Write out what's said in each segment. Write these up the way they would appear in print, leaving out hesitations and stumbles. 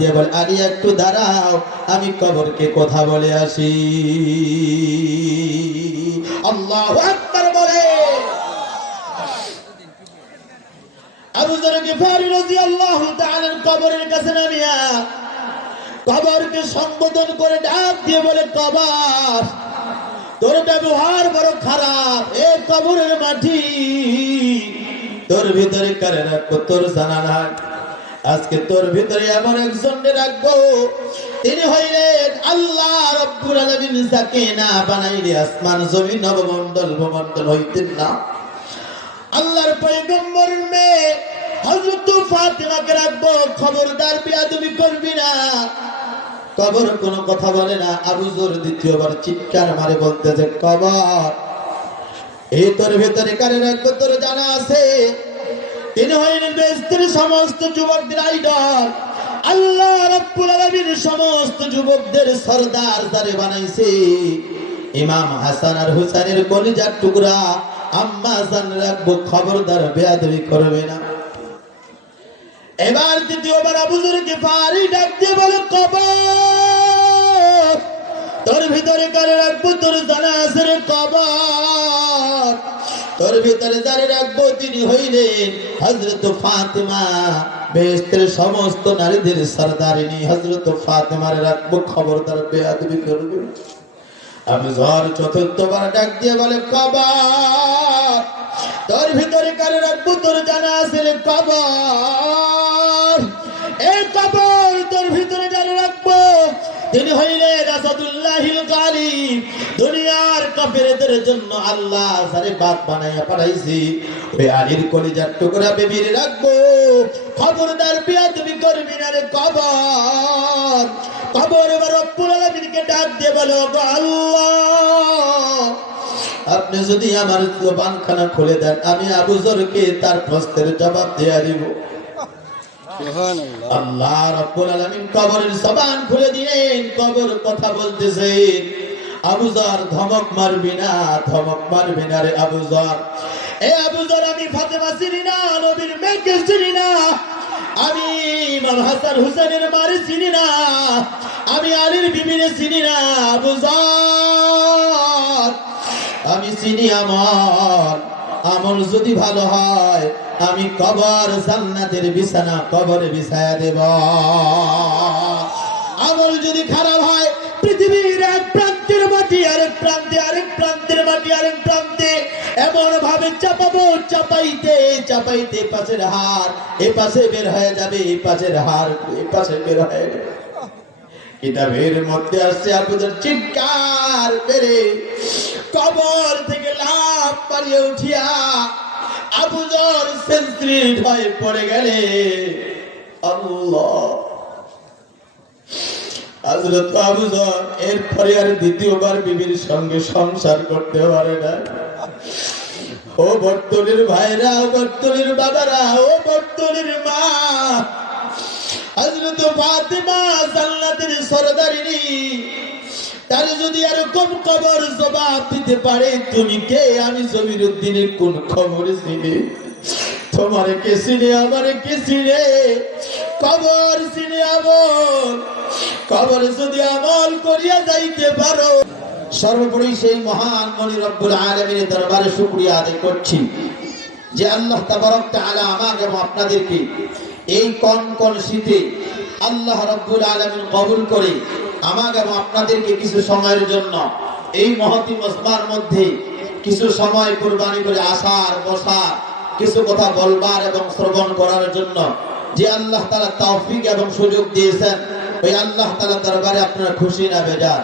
দিয়ে বলে, আলী একটু দাঁড়াও, আমি কবরকে কথা বলে আসি। আল্লাহু আকবার বলে। আবু যর গিফারী রাদিয়াল্লাহু তাআলা কবরের কাছে নামিয়া কবরকে সম্বোধন করে ডাক দিয়ে বলে, কবর, তোর ব্যবহার বড় খারাপ। এই কবরের মাটি তোর ভিতরে কারে রাখবো তোর জানা নাই। আজকে তোর ভিতরে এমন একজনকে রাখবো, তিনি হইলেন আল্লাহ রাব্বুল আলামিন, যাকে না বানাইলে আসমান জমিন নবমণ্ডল ভূমণ্ডল হইতেন না। আল্লাহর পয়গম্বরের মেয়ে হযরত ফাতিমাকে রাখবো। খবরদার বেয়াদবি করবি না। কবর কোনো কথা বলে না। আবু যর দ্বিতীয়বার চিৎকার মারে বলতেছে, কবর, এই তোর ভেতরে কারে রাখবো তোর জানা আছে? তিনি হইলেন বেহেশতের সমস্ত যুবকদের আইডল। আল্লাহ রাব্বুল আলামিন সমস্ত যুবকদের সরদার যারে বানাইছে, ইমাম হাসান আর হুসাইনের কলিজার টুকরা আম্মা জান রাখবো। খবরদার বেয়াদবি করবে না। এবার দ্বিতীয়বার আবু যর গিফারী ডাক দিয়ে বলে, কবর, তোর ভিতরে কারে রাখবো তোর জানা আছে রে? কবর, তোর ভিতরে যারে রাখবো তিনি হইলেন হযরত ফাতিমা, বেহেশতের সমস্ত নারীদের সরদারিনী হযরত ফাতিমার রাখবো। খবরদার বেয়াদবি করবে। আবু যর চতুর্থবার ডাক দিয়ে বলে, কবর, তোর ভিতরে কারে রাখবো তোর জানা আছে রে? কবর, এই কবর, তোর ভিতরে যারে রাখবো তিনি হইলেন আসাদুল্লাহিল গালিব। দুনিয়ার কাফেরদের জন্য আল্লাহ যারে বাপ বানাইয়া পাঠাইছি, ওই আলীর কলিজার টুকরা বেবির রাখবো। খবরদার বেয়াদবি করবি না রে। কবর, কবর এবার রব্বুল আলামিনকে ডাক দিয়ে বলো, আল্লাহ, আপনি যদি আমার জবানখানা খুলে দেন, আমি আবু যরকে তার প্রশ্নের জবাব দিয়ে দিব। আল্লাহ রাব্বুল আলামিন কবরের জবান খুলে দিলেন। কবর কথা বলতেছে। আবু যর, ধমক মারবি না, ধমক মারবি না রে আবু যর। এ আবু যর, আমি ফাতেমা চিনি না, নবীর মেয়েকে চিনি না, আমি ইমাম হাসান হুসাইনের মারে চিনি না, আমি আলীর বিবিরে চিনি না। আবু যর, আমি চিনি আমার আমল যদি ভালো হয়, আমি কবর জান্নাতের বিছানা কবরে বিছায়া দেব। আমল যদি খারাপ হয়, পৃথিবীর এক প্রান্তের মাটি আরেক প্রান্তে, আরেক প্রান্তের মাটি আরেক প্রান্তে এমন ভাবে চাপাবো, চাপাইতে চাপাইতে পাশের হার এ পাশে বের হয়ে যাবে, এই পাশের হার এ পাশে বের হয়ে যাবে। কিতাবের মধ্যে আসছে, আবু যর চিৎকার করে কবর থেকে লাফ মারিয়ে উঠিয়া আবু যর সেন্ট্রিড হয়ে পড়ে গেলে। আল্লাহ, হযরত আবু যর এরপরে আর দ্বিতীয়বার বিবির সঙ্গে সংসার করতে পারে না। ও বর্তলির ভাইরা, ও বর্তলির বাবারা, ও বর্তলির মা, হযরত ফাতিমা জান্নাতের সরদারিনী, তার যদি এরকম কবর জবাব দিতে পারে, তুমি কে? আমি জমির উদ্দিনের কোন খবর চিনি? তোমারে কে চিনে, আমারে কে চিনে? কবর চিনে আমল, কবর যদি আমল করিয়া যাইতে পারো। সর্বোপরি সেই মহান মনি রব্বুল আলামিনের দরবারে শুকরিয়া আদায় করছি যে আল্লাহ তাবারক তাআলা আমাকে এবং আপনাদেরকে এই কোন শীতে আল্লাহ রব্বুল আলামিন কবুল করে আমাকে এবং আপনাদেরকে কিছু সময়ের জন্য এই মহতি মজমার মধ্যে কিছু সময় কুরবানি করে আসার, বসার, কিছু কথা বলবার এবং শ্রবণ করার জন্য যে আল্লাহ তাআলা তৌফিক এবং সুযোগ দিয়েছেন, ওই আল্লাহ তাআলা দরবারে আপনারা খুশি না বেজার?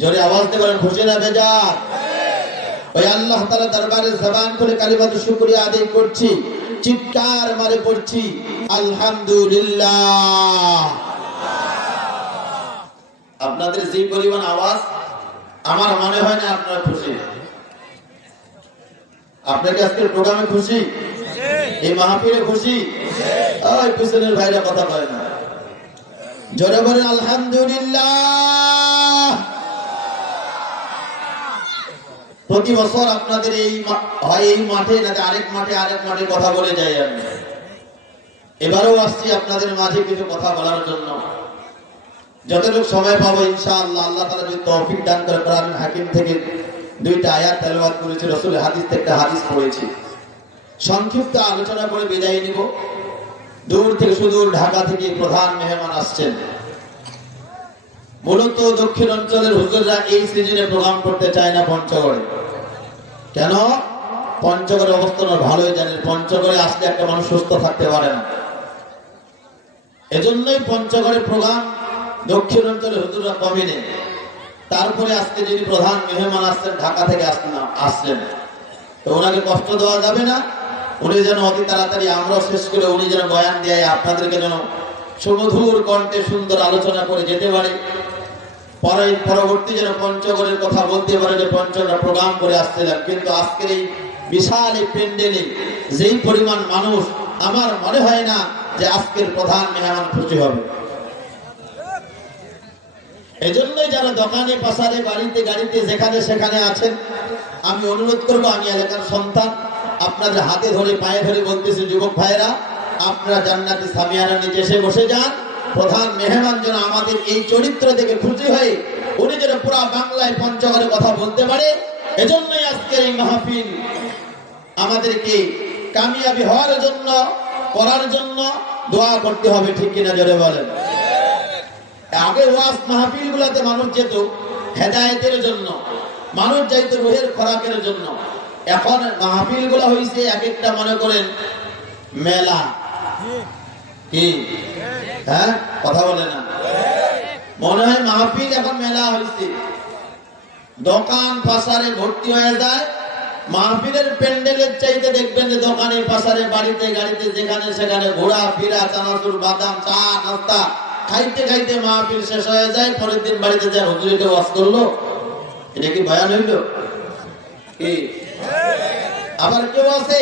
জোরে আওয়াজ দিয়ে বলেন, খুশি না বেজার? ওই আল্লাহ তাআলা দরবারে জবান করে কালিমাতু শুকরিয়া আদায় করছি, চিৎকার মারে পড়ছি আলহামদুলিল্লাহ। আপনাদের যে পরিমাণ আওয়াজ, আমার মনে হয় না আপনারা খুশি। আপনাকে আজকের প্রোগ্রামে খুশি, এই মাহফিলে খুশি? ওই পিছনের ভাইরা কথা কয় না, জোরে বলেন আলহামদুলিল্লাহ। প্রতি বছর আপনাদের এই মাঠে না আরেক মাঠে কথা বলে যাই আমি। এবারেও আসছি আপনাদের মাঝে কিছু কথা বলার জন্য। যতটুকু সময় পাবো ইনশাআল্লাহ, আল্লাহ তাআলা যদি তৌফিক দান করে, কোরআনুল হাকিম থেকে দুইটা আয়াত তেলাওয়াত করেছি, রাসূলের হাদিস থেকে একটা হাদিস পড়েছি। সংক্ষিপ্ত আলোচনা করে বিদায় নিব। দূর থেকে সুদূর ঢাকা থেকে প্রধান মেহমান আসছেন। মূলত দক্ষিণ অঞ্চলের হুজুররা এই সিজনে প্রোগ্রাম করতে চায় না পঞ্চগড়ে। কেন? পঞ্চগড়ের অবস্থান ভালোই জানেন, পঞ্চগড়ে আসলে একটা মানুষ সুস্থ থাকতে পারে না। এজন্যই পঞ্চগড়ের প্রোগ্রাম দক্ষিণ অঞ্চলের হুজুররা কমই নেই। তারপরে আজকে যিনি প্রধান মেহমান আসছেন ঢাকা থেকে আসছেন, তো ওনাকে কষ্ট দেওয়া যাবে না। উনি যেন অতি তাড়াতাড়ি আমরাও শেষ করে উনি যেন বয়ান দিয়ে আপনাদেরকে যেন সুমধুর কণ্ঠে সুন্দর আলোচনা করে যেতে পারে, পরবর্তী যেন পঞ্চগড়ের কথা বলতে পারে যে পঞ্চগড় প্রোগ্রাম করে আসছিলাম। কিন্তু আজকের এই বিশাল এই প্যান্ডেলে যেই পরিমাণ মানুষ, আমার মনে হয় না যে আজকের প্রধান মেহমান খুশি হবে। এজন্যই যারা দোকানে পাশারে বাড়িতে গাড়িতে যেখানে সেখানে আছেন, আমি অনুরোধ করবো, আমি এলাকার সন্তান, আপনাদের হাতে ধরে পায়ে ধরে বলতেছি, যুবক ভাইয়েরা আপনারা জান্নাতে সামিয়ানা নিচে এসে বসে যান। প্রধান মেহমান যেন আমাদের এই চরিত্র থেকে খুশি হয়ে উনি যেন পুরো বাংলায় পঞ্চগড়ের কথা বলতে পারে। এজন্যই আজকের এই মাহফিল আমাদেরকে কামিয়াবি হওয়ার জন্য, করার জন্য দোয়া করতে হবে, ঠিক কিনা জোরে বলেন। আগে ওয়াজ মাহফিল গুলাতে মানুষ যেত হেদায়েতের জন্য, মানুষ যাইতো রুহের খোরাকের জন্য। এখন মাহফিল গুলা হয়েছে এক একটা মনে করেন মেলা। কি হ্যাঁ কথা বলে না? মনে হয় মাহফিল এখন মেলা হয়েছে, দোকান পাশারে ভর্তি হয়ে যায়। মাহফিলের প্যান্ডেলের চাইতে দেখবেন যে দোকানে পাশারে বাড়িতে গাড়িতে যেখানে সেখানে ঘোরা ফিরা, চানাচুর বাদাম চা নাস্তা খাইতে খাইতে মাহফিল শেষ হয়ে যায়। পরের দিন বাড়িতে যায় হুজুর এটা ওয়াজ করলো, এটা কি বয়ান হইলো? কি আবার কেউ আছে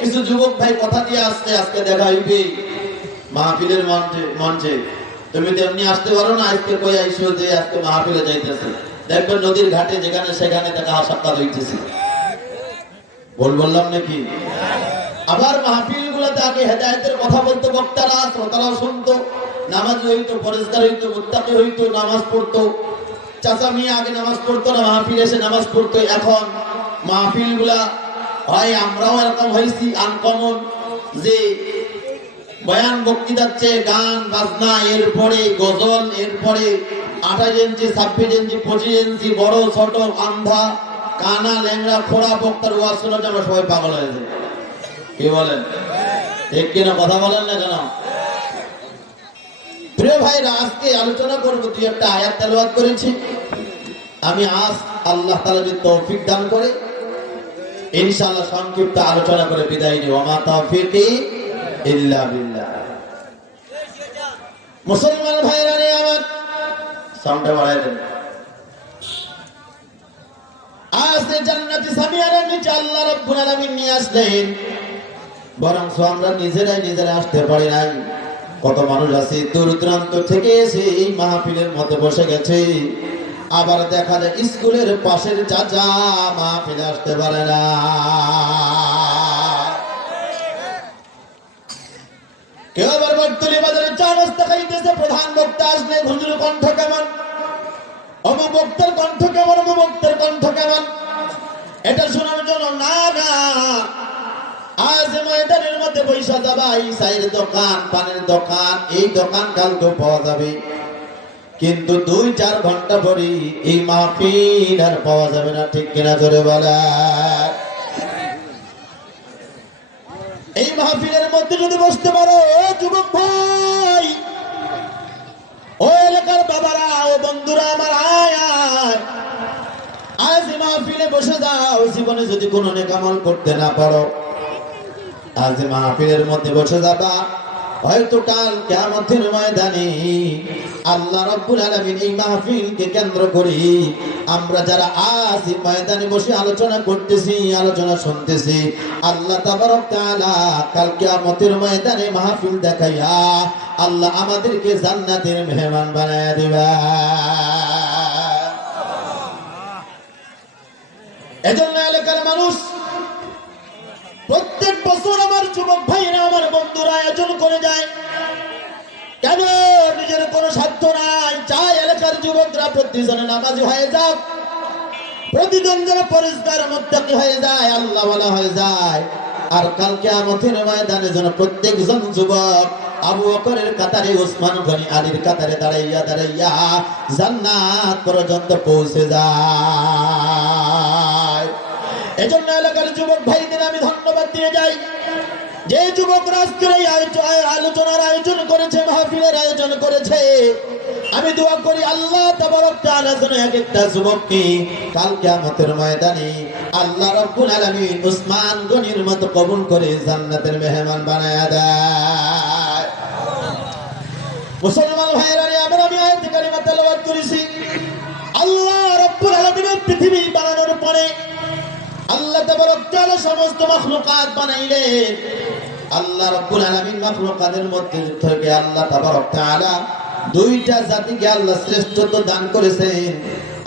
কিছু যুবক ভাই কথা দিয়ে আসছে, আজকে দেখা হইবে মাহফিলের মঞ্চে, তুমি তো এমনি আসতে পারো না, আজকে কই আইসো যে আজকে মাহফিলে যাইতেছে। দেখবেন নদীর ঘাটে যেখানে সেখানে দেখা সাক্ষাৎ হইতেছে। বললাম নাকি? আবার মাহফিল গুলাতে আগে হেদায়েতের কথা বলতো বক্তারা, শ্রোতারা শুনতো, নামাজ হইতো, পরিষ্কার হইতো, মুত্তাকি হইতো, নামাজ পড়তো। চাচা মিয়া আগে নামাজ পড়তো না, মাহফিল এসে নামাজ পড়তো। এখন মাহফিল গুলা হয় আমরাও এরকম হয়েছি আনকমন, যে বয়ান বক্তৃতার চেয়ে গান বাজনা, এরপরে গজল, এরপরে 28 ইঞ্চি 26 ইঞ্চি 25 ইঞ্চি বড় ছোট আন্ধা কানা ল্যাংড়া খোড়া বক্তার ওয়াজ শোনার জন্য সবাই পাগল হয়ে যায়। কি বলেন? ঠিক কিনা? কথা বলেন না কেন? প্রিয় ভাইরা, আজকে আলোচনা করবো, দুই একটা আয়াত তেলাওয়াত করেছি আমি। আজ আল্লাহ তাআলা যদি তৌফিক দান করে ইনশাআল্লাহ সংক্ষিপ্ত আলোচনা করে বিদায় নিব। মা তাওফিকি ইল্লা বিল্লাহ। মুসলমান ভাইরা রে আমার, সাউন্ডটা বাড়ায় দেন। আজ জান্নাতি সামিয়ানার নিচে আল্লাহ রাব্বুল আলামিন নিয়ে আসলেন, বরং আমরা নিজেরাই আসতে পারি নাই। কত মানুষ আছে দূর দূরান্ত থেকে এসে এই মাহফিলের মধ্যে বসে গেছে। আবার দেখা যায় স্কুলের পাশের চাচা মাহফিলে আসতে পারে না। কেউ আবার বটতলী বাজারে চা নাস্তা খাইতেছে, প্রধান বক্তা আসলে হুজুর কণ্ঠ কেমন, অমুক বক্তার কণ্ঠ কেমন, অমুক বক্তার কণ্ঠ কেমন, এটা শোনার জন্য না না। আজ ময়দানের মধ্যে পয়সা যাবা, এই চায়ের দোকান, পানের দোকান, এই দোকান কালকে পাওয়া যাবে, কিন্তু 2-4 ঘন্টা পরে এই মাহফিল আর পাওয়া যাবে না। ঠিক কিনা জোরে বলা? এই মাহফিলের মধ্যে যদি বসতে পারো ও যুবক ভাই, ও এলাকার বাবারা, ও বন্ধুরা আমার, আয় আজ মাহফিলে বসে যাও। জীবনে যদি কোনো নেকামল করতে না পারো, আজ মাহফিলের মধ্যে বসে যাবা, হয়তো কাল কিয়ামতের ময়দানে আল্লাহ রাব্বুল আলামিন এই মাহফিলকে কেন্দ্র করে আমরা যারা আজ এই ময়দানে বসে আলোচনা করতেছি, আলোচনা শুনতেছি, আল্লাহ তাবারক তাআলা কাল কিয়ামতের ময়দানে মাহফিল দেখাইয়া আল্লাহ আমাদেরকে জান্নাতের মেহমান বানায়া দিবা। এজন্য এলাকার মানুষ প্রত্যেক বছর আমার যুবক ভাইরা আমার বন্ধুরা আয়োজন করে যায়, কেন নিজের কোনো স্বার্থ নাই, চাই এলাকার যুবকরা প্রতিজনে নামাজি হয়ে যাক, প্রতিজন যেন পরিষ্কার মুত্তাকি হয়ে যায়, আল্লাহ ওয়ালা হয়ে যায়। আর কাল কিয়ামতের ময়দানে যেন প্রত্যেকজন যুবক আবু বকরের কাতারে, ওসমান গনি আলীর কাতারে দাঁড়াইয়া দাঁড়াইয়া জান্নাত পর্যন্ত পৌঁছে যায়। এজন্য এলাকার যুবক ভাইদের আমি ধন্যবাদ দিয়ে যাই, যে যুবকরা আজকের এই আলোচনার আয়োজন করেছে, মাহফিলের আয়োজন করেছে। আমি দোয়া করি আল্লাহ তাবারক তাআলা যেন এক একটা যুবককে কাল কিয়ামতের ময়দানে আল্লাহ রাব্বুল আলামিন ওসমান গনির মতো কবুল করে জান্নাতের মেহমান বানায়া দেয়। মুসলমান ভাইরা, আমি আয়াত কারিমা তেলাওয়াত করেছি। আল্লাহ রাব্বুল আলামিনের পৃথিবী বানানোর পরে আল্লাহ তাবারক তাআলা সমস্ত মাখলুকাত বানাইলেন। আল্লাহ রাব্বুল আলামিন মাখলুকাতের মধ্যে থেকে আল্লাহ তাবারক তাআলা দুইটা জাতিকে আল্লাহ শ্রেষ্ঠত্ব দান করেছেন।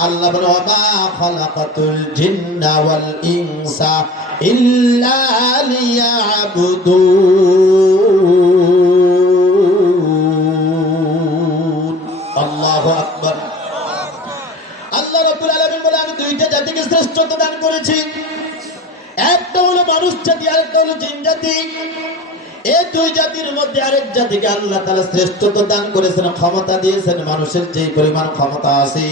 আল্লাহ বলে ওয়া খালাকাতুল জিন্না ওয়াল ইনসা ইল্লা লিয়াবুদুন। আল্লাহু আকবার। আল্লাহ রাব্বুল আলামিন বলে আমি দুইটা জাতিকে শ্রেষ্ঠত্ব দান করেছি, একটা হলো মানুষ জাতি, আরেকটা হলো জিন জাতি। এই দুই জাতির মধ্যে আরেক জাতিকে আল্লাহ তাআলা শ্রেষ্ঠত্ব দান করেছেন, ক্ষমতা দিয়েছেন। মানুষের যে পরিমাণ ক্ষমতা আছে,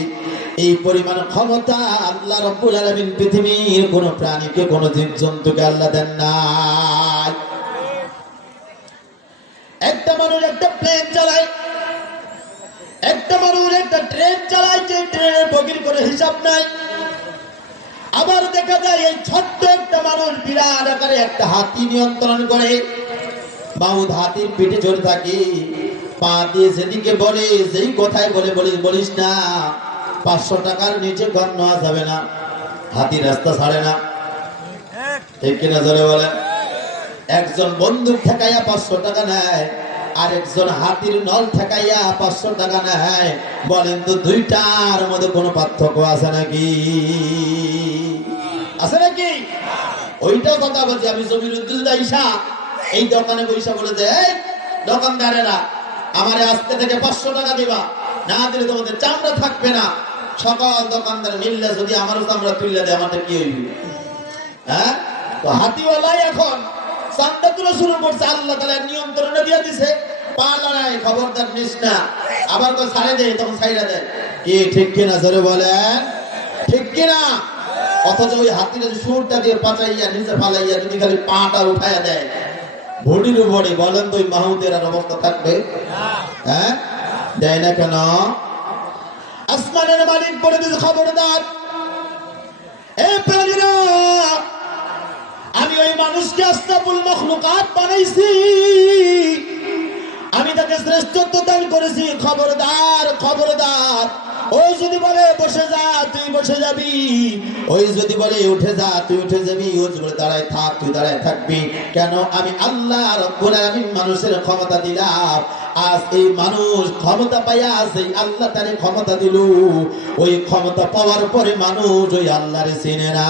এই পরিমাণ ক্ষমতা আল্লাহ রাব্বুল আলামিন পৃথিবীর কোন প্রাণীকে, কোন জীবজন্তুকে আল্লাহ দেন নাই। একটা মানুষ একটা প্লেন চালায়, একটা মানুষ একটা ট্রেন চালায়, যে ট্রেনের বগির করে হিসাব নাই। আবার দেখা যায় এই ছোট্ট একটা মানুষ বিরাট আকারে একটা হাতি নিয়ন্ত্রণ করে। মাউদ হাতির পিঠে চড়ে থাকে, পা দিয়ে যেদিকে বলে, যেই কথায় বলে বলিস না, 500 টাকার নিচে ঘর নেওয়া যাবে না। হাতি রাস্তা ছাড়ে না, ঠিক কিনা জোরে বলেন? একজন বন্দুক ঠেকাইয়া 500 টাকা নেয়, আর একজন হাতির নল ঠেকাইয়া 500 টাকা নেয়। বলেন তো দুইটার মধ্যে কোনো পার্থক্য আছে নাকি? আছে নাকি? ওইটাও কথা বলছি আমি। জমিরুদ্দিন দাইসা এই দোকানে বৈশা বলে যে, এই দোকানদারেরা আমারে আজকে থেকে 500 টাকা দিবা, না দিলে তোমাদের চামড়া থাকবে না। সকল দোকানদার মিললে যদি আমারও চামড়া তুলে দেয়, আমাদের কি হইবে? হ্যাঁ, তো হাতিওয়ালাই এখন চামড়া তুলে শুরু করছে। আল্লাহ তাআলা নিয়ন্ত্রণে দিয়ে দিছে, পা লড়াই, খবরদার নিস না। আবার তো ছাড়ে দেয়, তখন ছাইড়া দেয়। কি ঠিক কিনা জোরে বলেন? ঠিক কিনা? অথচ ওই হাতির সুরটা দিয়ে পাচাইয়া নিচে ফালাইয়া যদি খালি পাটা উঠাইয়া দেয় বডির উপরে, বলেন তো ওই মাহমুদের আর অবস্থা থাকবে? হ্যাঁ, দেয় না কেন? আসমানের মালিক বলে দিয়েছে, খবরদার এই প্রাণীরা, আমি ওই মানুষকে আশরাফুল মাখলুকাত বানাইছি, আমি তাকে শ্রেষ্ঠত্ব দান করেছি। খবরদার খবরদার, ওই যদি বলে বসে যা, তুই বসে যাবি। ওই যদি বলে উঠে যা, তুই উঠে যাবি। ও যদি বলে দাঁড়ায় থাক, তুই দাঁড়ায় থাকবি। কেন? আমি আল্লাহ রাব্বুল আলামিন মানুষের ক্ষমতা দিলাম। আজ এই মানুষ ক্ষমতা পাইয়া, সেই আল্লাহ তারে ক্ষমতা দিল। ওই ক্ষমতা পাওয়ার পরে মানুষ ওই আল্লাহরে চিনে না।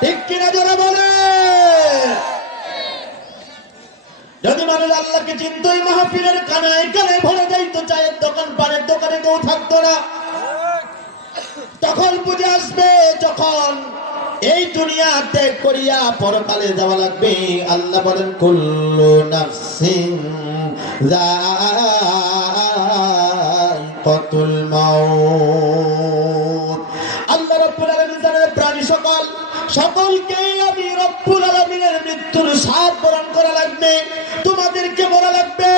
ঠিক কিনা যারা বলে? যদি মানুষ আল্লাহকে চিনত, এই মাহফিলের কানায় কানায় ভরে যাইত, চায়ের দোকান, পানের দোকানে কেউ থাকতো না। তখন বুঝে আসবে যখন এই দুনিয়া ত্যাগ করিয়া পরকালে যাওয়া লাগবে। আল্লাহ বলেন কুল্লু নাফসিন যায়িকাতুল মাউত। আল্লাহ রাব্বুল আলামিন জানেন প্রাণী সকলকে আমি রব্বুল আলামিনের মৃত্যুর স্বাদ বরণ করা লাগবে, তোমাদেরকে মরা লাগবে।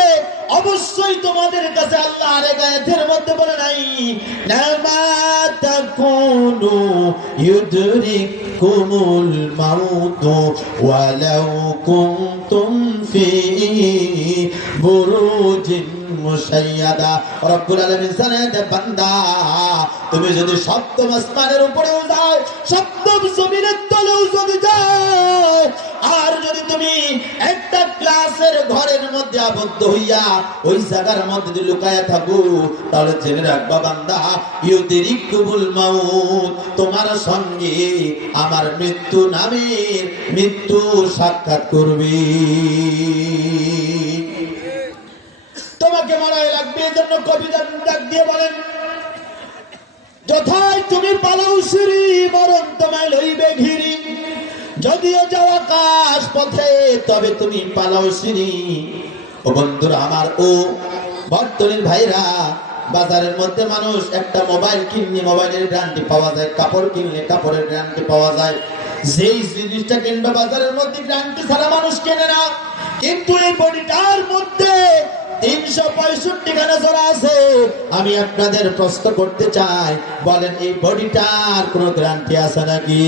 অবশ্যই তোমাদের কাছে আল্লাহ আরেক আয়াতের মধ্যে বলে নাই, নামা তাকুনু ইউদরিকুমুল মাউত ওয়ালাউ কুনতুম ফি বুরুজিন মুশাইয়াদা। রব্বুল আলামিন জানায় দে বান্দা, তুমি যদি সপ্তম আসমানের উপরেও যাও, সপ্তম জমিনের তলেও যদি যাও, আর যদি তুমি একটা ক্লাসের ঘরের মধ্যে আবদ্ধ হইয়া ওই জায়গার মধ্যে যদি লুকায়া থাকো, তাহলে জেনে রাখবা বান্দা, ইউদিরিকুল মাউত, তোমার সঙ্গে আমার মৃত্যু নামের মৃত্যু সাক্ষাৎ করবে। তোমাকে মারাই লাগবে। এজন্য কবিতা ডাক দিয়ে বলেন, যথাই তুমি পালাও সিঁড়ি, মরণ তোমায় লইবে ঘিরি। যদিও যাও আকাশ পথে, তবে তুমি পালাও সিঁড়ি। ও বন্ধুরা আমার, ও বর্তমানের ভাইরা, বাজারের মধ্যে মানুষ একটা মোবাইল কিনলে মোবাইলের গ্যারান্টি পাওয়া যায়, কাপড় কিনলে কাপড়ের গ্যারান্টি পাওয়া যায়। যেই জিনিসটা কিনবে বাজারের মধ্যে গ্যারান্টি ছাড়া মানুষ কেনে না। কিন্তু এই বডিটার মধ্যে 365 খানা জোড়া আছে। আমি আপনাদের প্রশ্ন করতে চাই, বলেন এই বডিটার কোনো গ্যারান্টি আছে নাকি?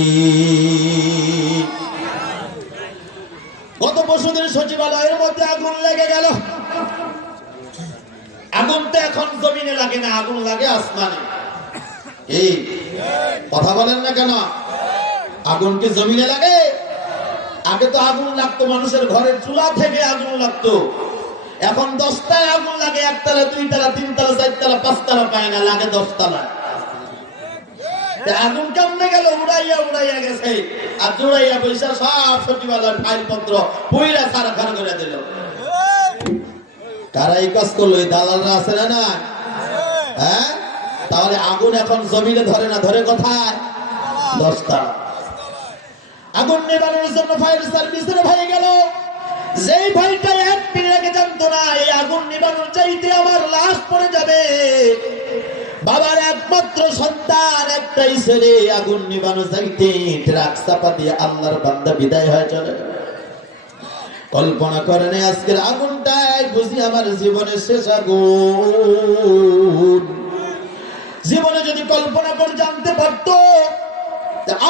গত পরশুদিন সচিবালয়ের মধ্যে আগুন লেগে গেল। আগুন তো এখন জমিনে লাগে না, আগুন লাগে আসমানে। এই কথা বলেন না কেন? আগুন কি জমিনে লাগে? আগে তো আগুন লাগতো মানুষের ঘরের চুলা থেকে আগুন লাগতো। এখন 10 তলায় আগুন লাগে, 1 তলা 2 তলা 3 তলা 4 তলা 5 তলা পায় না, লাগে 10 তলা। আগুন কেমনে গেল? উড়াইয়া গেছে। আর জুড়াইয়া পয়সা সব সচিবালয়ের ফাইল পত্র পুইরা সারাখান করে দিল। কারা এই কাজ করলো? এই দালালরা আছে না? হ্যাঁ, তাহলে আগুন এখন জমিনে ধরে না, ধরে কোথায়? 10 তলা। আগুন নিবানোর জন্য ফায়ার সার্ভিসের ভাই গেল। যেই ভাইটা 1 মিনিট আগে জানতো না এই আগুন নিবানোর চাইতে আমার লাশ পড়ে যাবে, বাবার একমাত্র সন্তান একটাই ছেলে, আগুন নিবানো চাইতে ট্রাক চাপা দিয়ে আল্লাহর বান্দা বিদায় হয়ে চলে। কল্পনা করেন আজকের আগুনটাই বুঝি আমার জীবনের শেষ আগুন। জীবনে যদি কল্পনা করে জানতে পারতো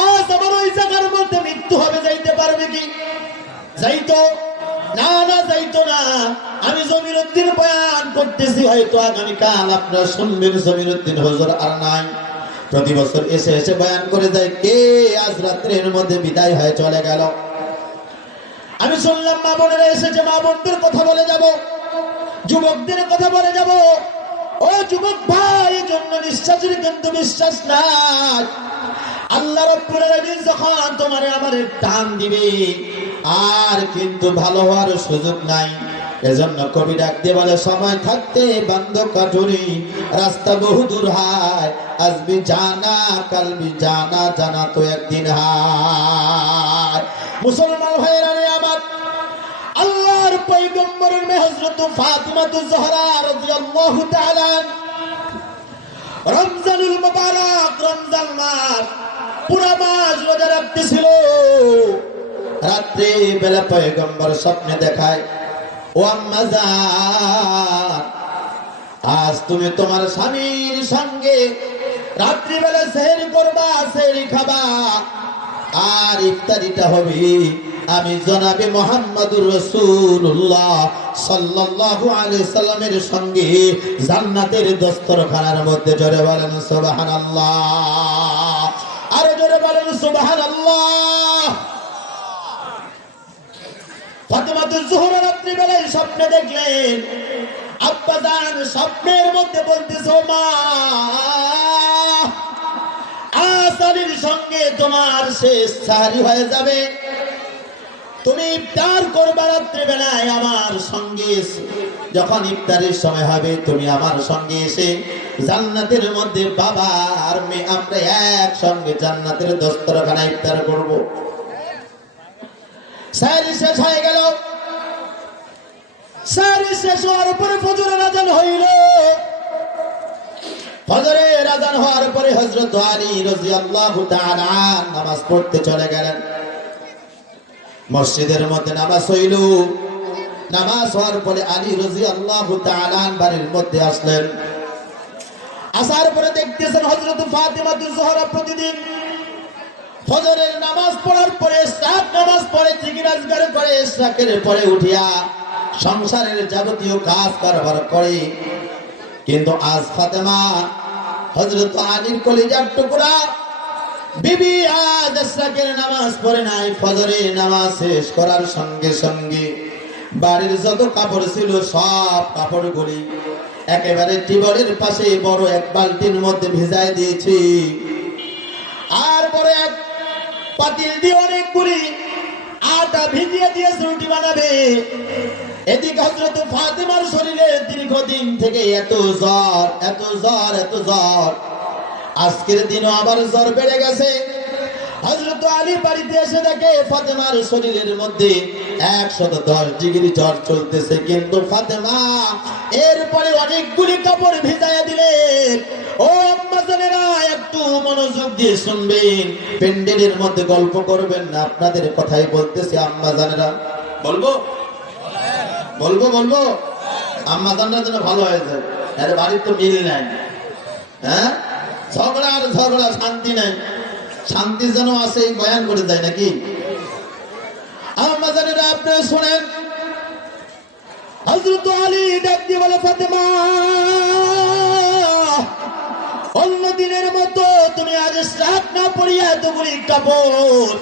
আজ আমার ওই জায়গার মধ্যে মৃত্যু হবে, যাইতে পারবে কি? যাইতো না? যাইতো না। আমি জমিরউদ্দিন বয়ান করতেছি, হয়তো আগামীকাল আপনারা শুনবেন জমিরউদ্দিন হুজুর আর নাই। প্রতি বছর এসে এসে বয়ান করে যায়, কে আজ রাত্রের মধ্যে বিদায় হয়ে চলে গেল। আমি শুনলাম মা বোনেরা এসেছে, মা বোনদের কথা বলে যাব, যুবকদের কথা বলে যাব। ও যুবক ভাই, এই জন্য নিঃশ্বাসের কিন্তু বিশ্বাস নাই। আল্লাহ রাব্বুল আলামিন যখন তোমারে আমারে টান দিবে, আর কিন্তু ভালো হওয়ার সুযোগ নাই। এজন্য কবি ডাক দিয়ে বলে, সময় থাকতে বান্ধ কাঠুরি, রাস্তা বহু দূর হায়, আজবি জানা কালবি জানা, জানা তো একদিন হায়। মুসলমান ভাইরা রে আমার, আল্লাহর পয়গম্বরের মেয়ে হযরত ফাতিমাতুজ জোহরা রাদিয়াল্লাহু তাআলা রমজানুল মুবারক, রমজান মাস পুরা মাস রোজা রাখতেছিল। রাত্রে বেলা পয়গম্বর স্বপ্নে দেখায়, ও আম্মা জান, আজ তুমি তোমার স্বামীর সঙ্গে রাত্রি বেলা সেহরি করবা, সেহরি খাবা, আর ইফতারিটা হবে আমি জনাবে মুহাম্মদুর রাসূলুল্লাহ সাল্লাল্লাহু আলাইহি সাল্লামের সঙ্গে জান্নাতের দস্তরখানার মধ্যে। জোরে বলেন সুবহানাল্লাহ, আরে জোরে বলেন সুবহানাল্লাহ। ফাতিমাতুজ জোহরা রাত্রি বেলায় স্বপ্নে দেখলেন, আব্বা জান স্বপ্নের মধ্যে বলতেছে, মা আসারির সঙ্গে তোমার শেষ সাহারি হয়ে যাবে, তুমি ইফতার করবা রাত্রি বেলায় আমার সঙ্গে। যখন ইফতারের সময় হবে তুমি আমার সঙ্গে এসে জান্নাতের মধ্যে বাবা আর মেয়ে আমরা একসঙ্গে জান্নাতের দস্তরখানায় ইফতার করব। সাহারি শেষ হয়ে গেল। সাহারি শেষ হওয়ার পরে ফজরের আযান হইল। ফজরের আযান হওয়ার পরে হযরত আলী রাদিয়াল্লাহু তাআলা নামাজ পড়তে চলে গেলেন। মসজিদের মধ্যে নামাজ হইল। নামাজ হওয়ার পরে আলী রাদিয়াল্লাহু তাআলা বাড়ির মধ্যে আসলেন। আসার পরে দেখতেছেন হযরত ফাতিমাতুজ জোহরা প্রতিদিন ফজরের নামাজ পড়ার পরে ইশরাক নামাজ পড়ে, জিকির আজকার করে, ইশরাকের পরে উঠিয়া সংসারের যাবতীয় কাজ কারবার করে। কিন্তু আজ ফাতেমা হযরত আলীর কলিজার টুকরা বিবি আজ ইশরাকের নামাজ পড়ে নাই। ফজরের নামাজ শেষ করার সঙ্গে সঙ্গে বাড়ির যত কাপড় ছিল সব কাপড়গুলি একেবারে টিবলের পাশে বড় এক বালতির মধ্যে ভিজায় দিয়েছি। আর বড় এক পাতিল দিয়ে অনেকগুলি আটা ভিজিয়ে দিয়েছে রুটি বানাবে। এদিকে হযরত ফাতেমার শরীরে দীর্ঘদিন থেকে এত জ্বর এত জ্বর এত জ্বর, আজকের দিনও আবার জ্বর বেড়ে গেছে। হযরত আলী বাড়িতে এসে দেখে ফাতেমার শরীরের মধ্যে 110 ডিগ্রি জ্বর চলতেছে। কিন্তু ফাতেমা এরপরে অনেকগুলি কাপড় ভিজাইয়া দিলেন। ও আম্মা জানেরা, একটু মনোযোগ দিয়ে শুনবেন, প্যান্ডেলের মধ্যে গল্প করবেন না, আপনাদের কথাই বলতেছি। আম্মা জানেরা, বলবো বলবো বলবো আম্মা জানেরা যেন ভালো হয়ে যায়। এর বাড়ির তো মিল নাই, হ্যাঁ, ঝগড়া আর ঝগড়া, শান্তি নাই। শান্তি যেন আছে এই বয়ান করে যায় নাকি? আম্মা জানেরা, আপনি শুনেন। হযরত আলী ডাক দিয়ে বলে, ফাতেমা, অন্য দিনের মতো তুমি আজ ইশরাক না পড়িয়া এতগুলি কাপড়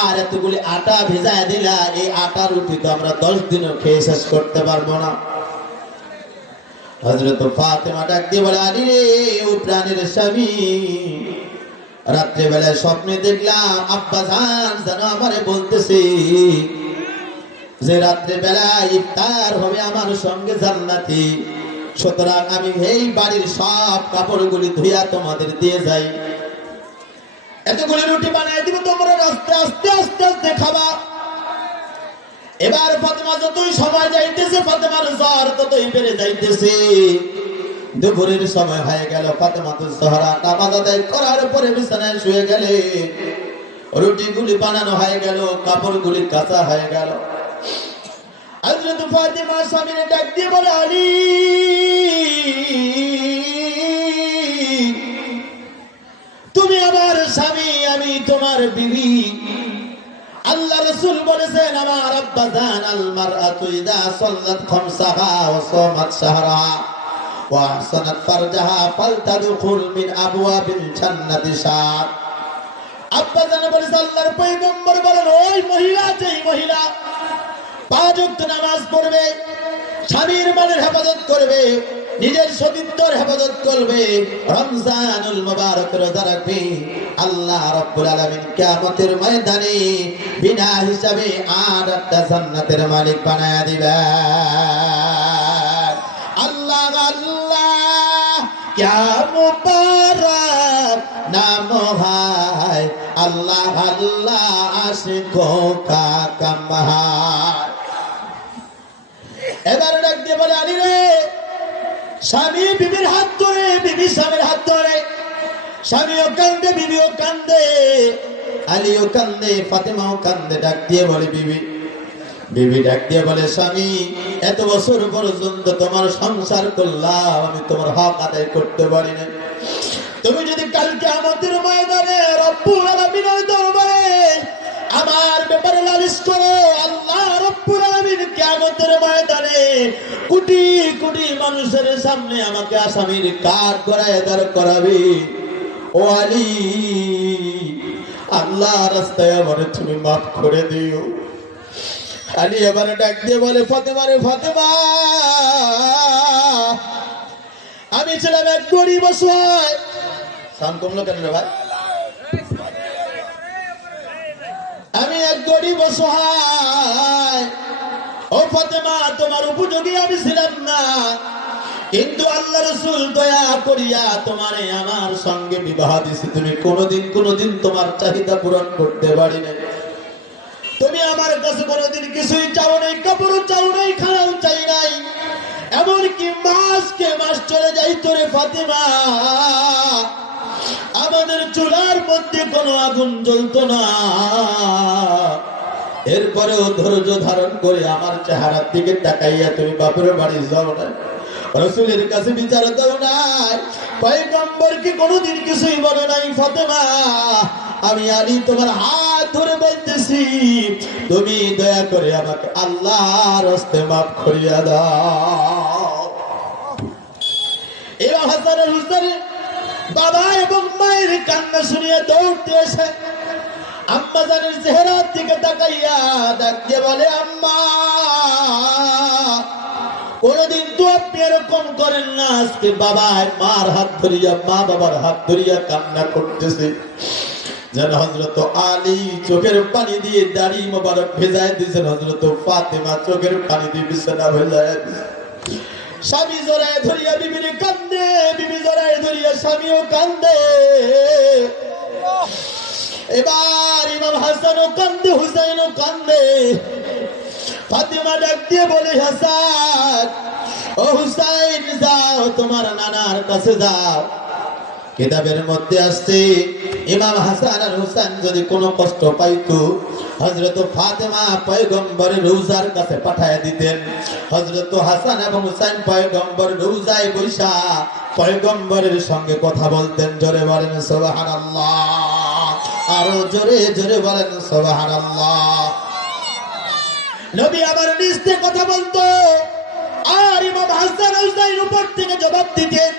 আর এতগুলি আটা ভিজায় দিলা। এই আটা রুটি তো আমরা 10 দিনও খেয়ে শেষ করতে পারবো না। হযরত ফাতেমা ডাক দিয়ে বলে, আলী রে, ও প্রাণের স্বামী, রাত্রে বেলায় স্বপ্নে দেখলাম আব্বা জান যেন আমারে বলতেছে যে রাত্রে বেলায় ইফতার হবে আমার সঙ্গে জান্নাতি, সুতরাং আমি এই বাড়ির সব কাপড়গুলি ধুইয়া তোমাদের দিয়ে যাই, এতগুলি রুটি বানিয়ে দিব, তোমরা আস্তে আস্তে আস্তে আস্তে খাবা। এবার ফাতেমা যতই সময় যাইতেছে ফাতেমার জ্বর ততই বেড়ে যাইতেছে। দুপুরের সময় হয়ে গেল, ফাতেমাতুজ জোহরা নামাজ আদায় করার পরে বিছানায় শুয়ে গেলে, রুটিগুলি বানানো হয়ে গেল, কাপড়গুলি কাঁচা হয়ে গেল। হযরত ফাতেমা স্বামীকে ডাক দিয়ে বলে, আলী, তুমি আমার স্বামী, আমি তোমার বিবি। আল্লাহ রাসূল বলেছেন, আমার আব্বা জান, আল মারআতু ইযা সাল্লাত খামসাহা ওয়া সামাত শাহরাহা ওয়া আহসানাত ফারজাহা ফালতাদখুল মিন আবওয়াবিল জান্নাতি শার। আব্বা জান বলেছেন, আল্লাহর পয়গম্বর বলেন, ওই মহিলা, যেই মহিলা 5 ওয়াক্ত নামাজ পড়বে, স্বামীর মালের হেফাজত করবে, নিজের সতীত্বর হেফাজত করবে, রমজানুল মুবারক রোজা রাখবে, আল্লাহ রাব্বুল আলামিন কিয়ামতের ময়দানে বিনা হিসাবে 8টা জান্নাতের মালিক বানায়া দিবেন। আল্লাহ আল্লাহ क्या मुबारक नाम है, अल्लाह अल्लाह आशिकों का कम है। এবার ডাক দিয়ে বলে, আলী রে, স্বামী বিবির হাত ধরে, বিবি স্বামীর হাত ধরে, স্বামীও কান্দে, বিবিও কান্দে, আলীও কান্দে, ফাতেমাও কান্দে। ডাক দিয়ে বলে, বিবি, বিবি ডাক দিয়ে বলে, স্বামী, এত বছর পর্যন্ত তোমার সংসার করলাম, আমি তোমার হক আদায় করতে পারি না। তুমি যদি কালকে আমাদের ময়দানে রব্বুল আলামিনের দরবারে আমার ব্যাপারে নালিশ করো, আল্লাহ রব্বুল আলামিন কিয়ামতের ময়দানে কোটি কোটি মানুষের সামনে আমাকে আসামির কাঠ গড়ায় দাঁড় করাবে। ও আলী, আল্লাহ রাস্তায় আমারে তুমি মাফ করে দিও। আলী এবারে ডাক দিয়ে বলে, ফাতেমা রে, ফাতেমা, আমি ছিলাম এক গরিব অসহায়। সাউন্ড কমলো কেন রে ভাই? আমি এক গরিব অসহায়। ও ফাতেমা, তোমার উপযোগী আমি ছিলাম না, কিন্তু আল্লাহ রাসূল দয়া করিয়া তোমারে আমার সঙ্গে বিবাহ দিছি। তুমি কোনোদিন তোমার চাহিদা পূরণ করতে পারি না। তুমি আমার কাছে কোনোদিন কিছুই চাও নাই, কাপড়ও চাও নাই, খানাও চাই নাই, এমনকি মাসকে মাস চলে যাই তোরে ফাতেমা, আমাদের চুলার মধ্যে কোনো আগুন জ্বলতো না, এরপরেও ধৈর্য ধারণ করে আমার চেহারার দিকে তাকাইয়া তুমি বাপের বাড়ি যাও না, রাসূলের কাছে বিচার দাও নাই, পয়গম্বরকে কোনোদিন কিছুই বলো নাই। ফাতেমা, আমি আলী তোমার হাত ধরে বলতেছি, তুমি দয়া করে আমাকে আল্লাহর হস্তে মাফ করিয়া দাও। এবার হাসান আর হুসাইন বাবা এবং মায়ের কান্না শুনিয়ে দৌড়তে এসে আম্মা জানের চেহারার দিকে তাকাইয়া ডাক দিয়ে বলে, আম্মা কোনদিন তো আপনি এরকম করেন না, আজকে বাবার মার হাত ধরিয়া, মা বাবার হাত ধরিয়া কান্না করতেছে। যেন হযরত আলী চোখের পানি দিয়ে দাড়ি মোবারক ভেজায় দিয়েছেন, হযরত ফাতেমা চোখের পানি দিয়ে বিছানা ভেজায় দিয়েছেন। স্বামী জড়ায় ধরিয়া বিবির কান্দে, বিবি জড়ায় ধরিয়া স্বামীও কান্দে। এবার ইমাম হাসানও কান্দে, হুসাইনও কান্দে। ফাতেমা ডাক দিয়ে বলে, হাসান ও হুসাইন যাও তোমার নানার কাছে যাও। কিতাবের মধ্যে আসছে ইমাম হাসান আর হুসাইন যদি কোনো কষ্ট পাইতো হযরত ফাতেমা পয়গম্বরের রওজার কাছে পাঠায় দিতেন। হযরত হাসান এবং হুসাইন পয়গম্বর রওজায় বৈশা পয়গম্বরের সঙ্গে কথা বলতেন। জোরে বলেন সুবহানাল্লাহ, আরো জোরে জোরে বলেন সুবহানাল্লাহ। নবী আবার নিজ থেকে কথা বলতো, আর ইমাম হাসান হুসাইন উপর থেকে জবাব দিতেন।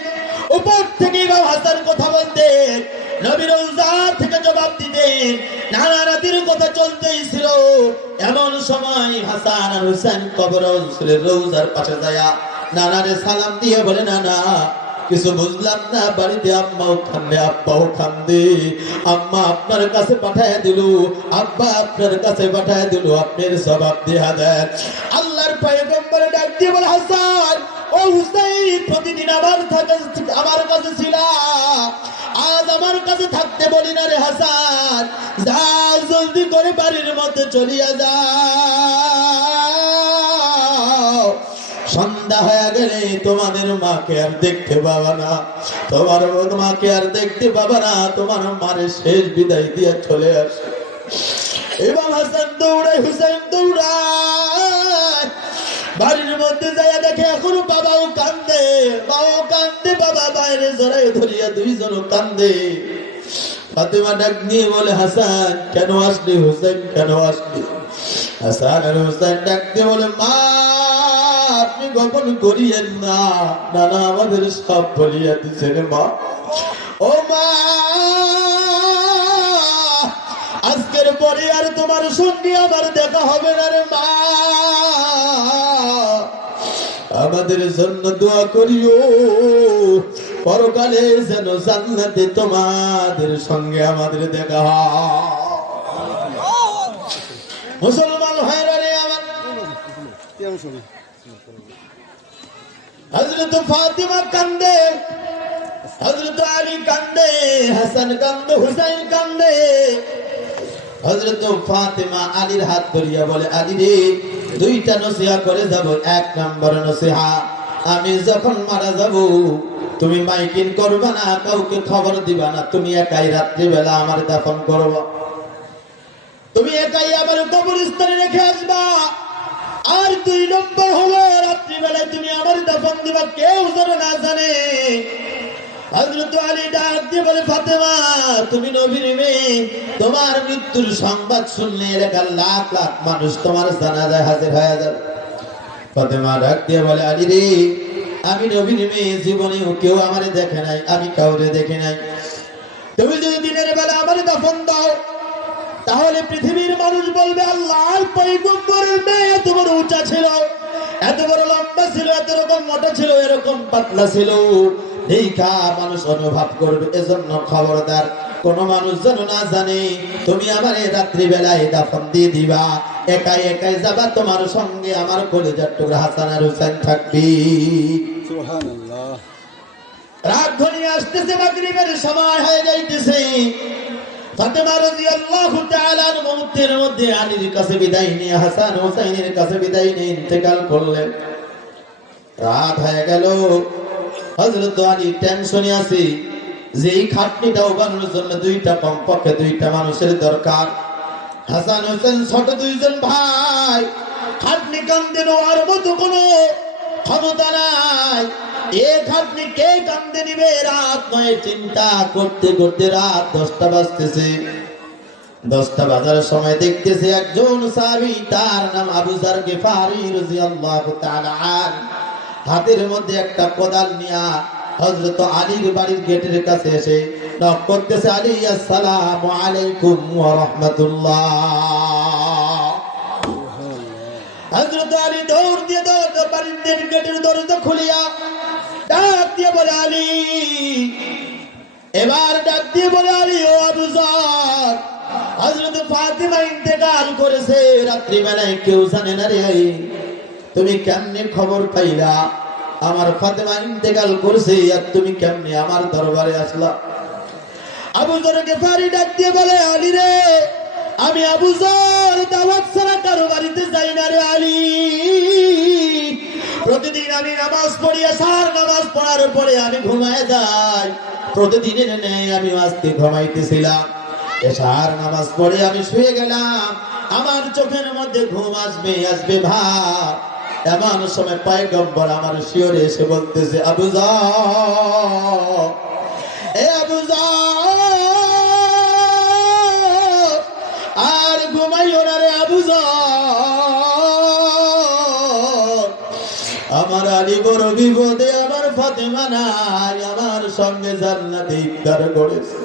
উপর থেকে ইমাম হাসান কথা বলতেন, নবী রওজা থেকে জবাব দিতেন। নানা রাতের কথা চলতেই ছিল। এমন সময় হাসান আর হুসাইন কবর রাসূলের রওজার পাশে যায় নানারে সালাম দিয়ে বলে, নানা কিছু বুঝলাম না, বাড়িতে আম্মাও কান্দে আব্বাও কান্দে। আম্মা আপনার কাছে পাঠায় দিল, আব্বা আপনার কাছে পাঠায় দিল, আপনার জবাব দিয়া দেন। আল্লাহর পয়গম্বর ডাক দিয়ে বলে, হাসান ও হুসাইন প্রতিদিন আমার কাছে ছিল, আজ আমার কাছে থাকতে বলি না রে হাসান। যা জলদি করে বাড়ির মধ্যে চলিয়া যাও, সন্ধ্যা হয়ে গেলে তোমাদের মাকে আর দেখতে পাবা না, তোমার মাকে আর দেখতে পাবা না, তোমার মারে শেষ বিদায় দিয়ে চলে আসে। এবং হাসান দৌড়ায়, হুসাইন দৌড়ায়, বাড়ির মধ্যে যাইয়া দেখে এখনো বাবাও কান্দে, বাবাও কান্দে, বাবা বাইরে জড়াই ধরিয়া দুইজনও কান্দে। ফাতেমা ডাক দিয়ে বলে, হাসান কেন আসলি, হুসাইন কেন আসলি? হাসান আর হুসাইন ডাক দিয়ে বলে, মা আপনি গোপন করিয়েন না, নানা আমাদের সব বলিয়া দিচ্ছেন। মা ও মা, আজকের পরে আর তোমার সঙ্গে আমার দেখা হবে না রে মা, আমাদের জন্য দোয়া করিও, পরকালে যেন জান্নাতে তোমাদের সঙ্গে আমাদের দেখা হয়। মুসলমান ভাইরা রে আমার, হযরত ফাতিমা কান্দে, হযরত আলী কান্দে, হাসান কান্দে, হুসাইন কান্দে। হযরত ফাতিমা আলীর হাত ধরিয়া বলে, আলী রে দুইটা নসিহা করে যাব। এক নম্বর নসিহা, আমি যখন মারা যাব তুমি মাইকিং করবা না, কাউকে খবর দিবা না, তুমি একাই রাত্রিবেলা আমার দাফন করবা, তুমি একাই আমার কবরস্থানে রেখে আসবা। আর দুই নম্বর হলো রাত্রিবেলায় তুমি আমার দাফন দিবা, কেউ যেন না জানে। হযরত আলী ডাক দিয়ে বলে, ফাতেমা তুমি নবীর মেয়ে, তোমার মৃত্যুর সংবাদ শুনলে এলাকার লাখ লাখ মানুষ তোমার জানাজায় হাজির হয়ে যাবে। ফাতেমা ডাক দিয়ে বলে, আলী রে আমি নবীর মেয়ে, জীবনেও কেউ আমারে দেখে নাই, আমি কাউরে দেখে নাই, তুমি যদি দিনের বেলা আমার দাফন দাও তাহলে পৃথিবীর মানুষ বলবে আল্লাহর পয়গম্বরের মেয়ে এত বড় উঁচা ছিল, এত বড় লম্বা ছিল, এত রকম মোটা ছিল, এরকম পাতলা ছিল, দেখা মানুষ অনুভব করবে। এজন্য খবরদার কোন মানুষ যেন না জানে তুমি আমার রাত্রি বেলায় দাফন দিয়ে দিবা, একাই একাই যাবা, তোমার সঙ্গে আমার কলিজার টুকরা হাসান আর হুসাইন থাকবি। সুবহানাল্লাহ। রাত ঘনিয়ে আসতেছে, মাগরিবের সময় হয়ে যাইতেছে। ফাতেমা রাদিয়াল্লাহু তাআলা মুহূর্তের মধ্যে আলীর কাছে বিদায় নিয়ে হাসান হুসাইনের কাছে বিদায় নিয়ে ইন্তেকাল করলেন। রাত হয়ে গেল, হযরত আলী টেনশনে আছে যে এই খাটনিটা উবানোর জন্য কমপক্ষে দুইটা মানুষের দরকার। হাসান হোসেন ছোট দুইজন ভাই, খাটনি কান্দে নেওয়ার মতো কোনো ক্ষমতা নাই। এ খাটনি কে কান্দে নিবে? রাত নয় চিন্তা করতে করতে রাত 10টা বাজতেছে। 10টা বাজার সময় দেখতেছে একজন সাহাবী, তার নাম আবু যার গিফারি রাদিয়াল্লাহু তাআলা আন, হাতের মধ্যে একটা কোদাল নিয়া হযরত আলীর বাড়ির গেটের কাছে এসে নক করতেছে, আলী আসসালামু আলাইকুম ওয়া রাহমাতুল্লাহ। হযরত আলী দৌড় দিয়ে বাড়ির গেটের দরজা খুলিয়া ডাক দিয়ে বলে, আলী। এবার ডাক দিয়ে বলে, আলী ও আবু যার, হযরত ফাতিমা ইন্তেকাল করেছে, রাত্রি বেলায় কেউ জানে না রে, তুমি কেমনে খবর পাইলা আমার ফাতিমা ইন্তেকাল করেছে, আর তুমি কেমনে আমার দরবারে আসলা? আবু যার গিফারি ডাক দিয়ে বলে, আলী রে, আমি আবু যার দাওয়াত ছাড়া কারো বাড়িতে যাই না রে আলী। প্রতিদিন আমি নামাজ পড়ি, আসার নামাজ পড়ার পরে আমি ঘুমায় যাই। প্রতিদিনের ন্যায় আমি আজকে ঘুমাইতেছিলাম, এশার নামাজ পড়ে আমি শুয়ে গেলাম, আমার চোখের মধ্যে ঘুম আসবে ভাব। এমন সময় পয়গম্বর আমার শিয়রে এসে বলতেছে, আবু যার, এ আবু যার, আর ঘুমাইও না রে আবু যার, আমার আলী বড় বিপদে, আমার ফাতেমা নাই, আমার সঙ্গে জান্নাতে ইফতার করেছে,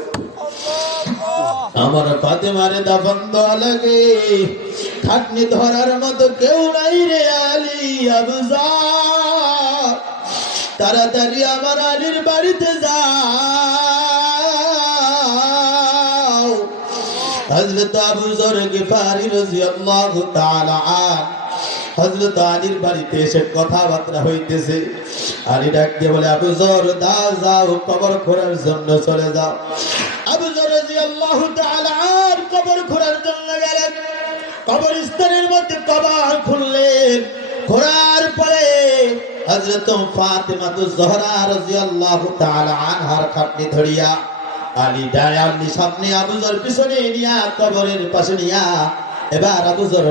আমার ফাতেমারে দাফন দেওয়া লাগে, খাটনি ধরার মতো কেউ নাই রে আলী। আবু যার, তাড়াতাড়ি আমার আলীর বাড়িতে যাও। হযরত আবু যার গিফারি রাদিয়াল্লাহু তাআলা আন হযরত আলীর বাড়িতে এসে কথাবার্তা হইতেছে। আলী ডাক দিয়ে বলে, আবু যার, যাও কবর খোঁড়ার জন্য চলে যাও। আবু যার রাদিয়াল্লাহু তাআলা আন কবর খোঁড়ার জন্য গেলেন। কবরস্থানের মধ্যে কবর খুললেন, খোঁড়ার পরে হযরত ফাতিমা জোহরা রাদিয়াল্লাহু তাআলা আনহার খাটনি ধরিয়া আলী দায়াল সামনে, আবু যার পিছনে নিয়া কবরের পাশে নিয়া, এবার আবু যার